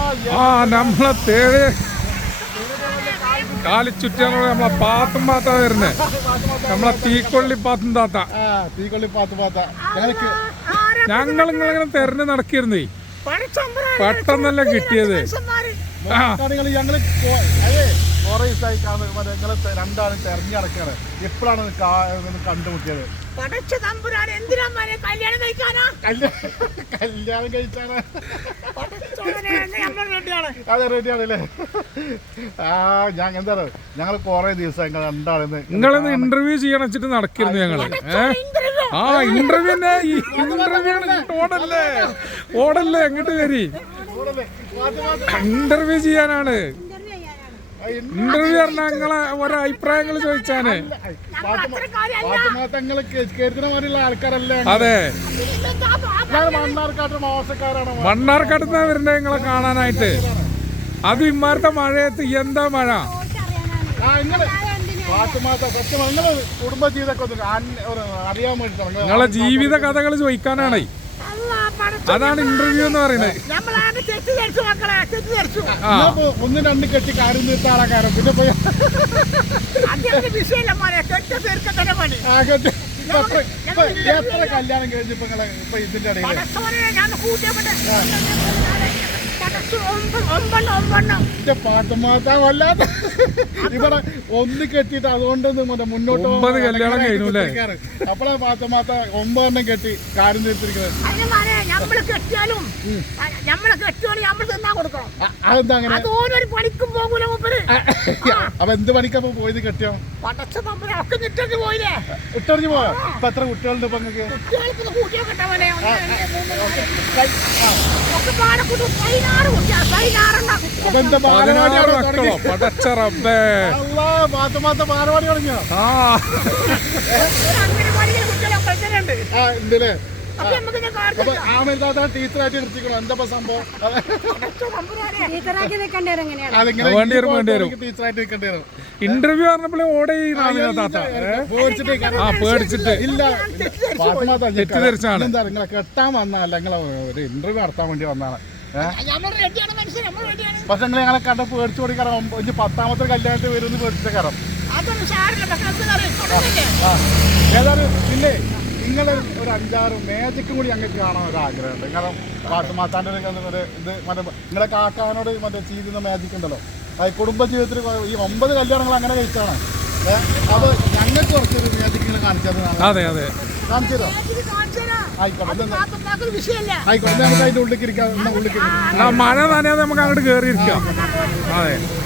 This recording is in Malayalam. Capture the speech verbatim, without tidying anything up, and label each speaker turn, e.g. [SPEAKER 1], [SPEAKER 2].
[SPEAKER 1] ആ നമ്മളെ തേര് കാലിച്ചുറ്റിയാണോ നമ്മളെ പാത്തും പാത്ത വരുന്നേ, നമ്മളെ തീക്കൊള്ളി പാത്തും താത്ത.
[SPEAKER 2] തീക്കൊള്ളി പാത്ത് പാത്ത
[SPEAKER 1] ഞങ്ങൾ ഇങ്ങനെ തെരഞ്ഞു നടക്കിയിരുന്നേ, പെട്ടെന്നല്ല കിട്ടിയത്.
[SPEAKER 2] ഞങ്ങള് കുറെ ദിവസമായി ഞങ്ങള് രണ്ടാളും തെരഞ്ഞു നടക്കാണ്. എപ്പോഴാണ് കണ്ടുമുട്ടിയത്? കല്യാണം കഴിച്ചാണ്. അതെ റെഡിയാണല്ലേ. ആ ഞാൻ എന്താ ഞങ്ങള് കൊറേ ദിവസം രണ്ടാളെന്ന്
[SPEAKER 1] നിങ്ങളൊന്ന് ഇന്റർവ്യൂ ചെയ്യണം വെച്ചിട്ട് നടക്കിരുന്നു ഞങ്ങള്. ആ ഇന്റർവ്യൂ ഇന്റർവ്യൂ ഓടല്ലേ ഓടല്ലേ എങ്ങോട്ട് വരി, ഇന്റർവ്യൂ ചെയ്യാനാണ്. ഇന്റർവ്യൂ പറഞ്ഞാൽ നിങ്ങളെ ഓരോ അഭിപ്രായങ്ങൾ ചോദിച്ചാണ്. അതെ മണ്ണാർക്കാട്ടുന്ന വരുന്നേ നിങ്ങളെ കാണാനായിട്ട്. അത് ഇമാരത്തെ മഴയത്ത് എന്താ മഴ. നിങ്ങളെ ജീവിത കഥകൾ ചോദിക്കാനാണ്. അതാണ് ഇന്റർവ്യൂ എന്ന് പറയുന്നത്.
[SPEAKER 2] ഒന്ന് രണ്ട് കെട്ടി കാര്യം തീർത്താളെ കാര്യം പിന്നെ പോയി എത്ര കല്യാണം കഴിഞ്ഞപ്പോ ഇപ്പൊ ഇതിന്റെ ഇടയിൽ പാട്ടുമാത്ത വല്ലാത്ത ഇവിടെ ഒന്ന് കെട്ടിട്ട് അതുകൊണ്ടൊന്നും മുന്നോട്ട്
[SPEAKER 1] കല്യാണം കഴിഞ്ഞു.
[SPEAKER 2] അപ്പളാ പാത്തുമാത്ത ഒമ്പതെണ്ണം കെട്ടി കാര്യം തീർത്തിരിക്കുന്നത്. അതെന്താ അങ്ങനെ? അപ്പൊ എന്ത് പണിക്കപ്പോ പോയത്? കെട്ടിയോ ഇട്ടറിഞ്ഞു പോയോ? ഇപ്പൊ എത്ര കുട്ടികളുണ്ട് ഇപ്പൊ നിങ്ങൾക്ക്? ബാലവാടി തുടങ്ങിയോ? ഉണ്ടല്ലേ. ടീച്ചറായിട്ട് നിർത്തിക്കണോ? എന്താ സംഭവം? ടീച്ചറായിട്ട് നിൽക്കേണ്ടി വരും.
[SPEAKER 1] ഇന്റർവ്യൂ പറഞ്ഞപ്പോൾ ഓടെ പേടിച്ചിട്ട്
[SPEAKER 2] ഇല്ല. തെറ്റിദ്ധരിച്ചാണ്. എന്താ നിങ്ങളെ കെട്ടാൻ വന്നല്ല, നിങ്ങളെ ഒരു ഇന്റർവ്യൂ നടത്താൻ വേണ്ടി വന്നാണ്. പക്ഷെ നിങ്ങൾ ഞങ്ങളെ കണ്ട പേടിച്ചു കൊടുക്കണം. ഇനി പത്താമത്തെ കല്യാണത്തിൽ വരും എന്ന് പേടിച്ച കാരണം. ഏതായാലും പിന്നെ നിങ്ങൾ ഒരു അഞ്ചാറ് മാജിക്കും കൂടി ഞങ്ങൾക്ക് കാണാൻ ഒരു ആഗ്രഹമുണ്ട്. കാരണം പാത്തുമാത്താൻ്റെ ഒരു ഇത് മറ്റേ നിങ്ങളെ കാക്കാനോട് മറ്റേ ചെയ്യുന്ന മാജിക് ഉണ്ടല്ലോ, അത് കുടുംബ ജീവിതത്തിൽ ഈ ഒമ്പത് കല്യാണങ്ങൾ അങ്ങനെ കഴിച്ചാണ്. അപ്പൊ ഞങ്ങൾക്ക് കുറച്ചൊരു മാജിക് നിങ്ങൾ കാണിച്ചത്.
[SPEAKER 1] അതെ അതെ
[SPEAKER 2] കാണിച്ചതോ? ആയിക്കോട്ടെ ആയിക്കോട്ടെ, നമുക്ക് അതിന്റെ ഉള്ളിൽ ഇരിക്കാം. ഉള്ളിൽ
[SPEAKER 1] മഴ നനയാതെ നമുക്ക് അങ്ങോട്ട് കയറിയിരിക്കാം. അതെ.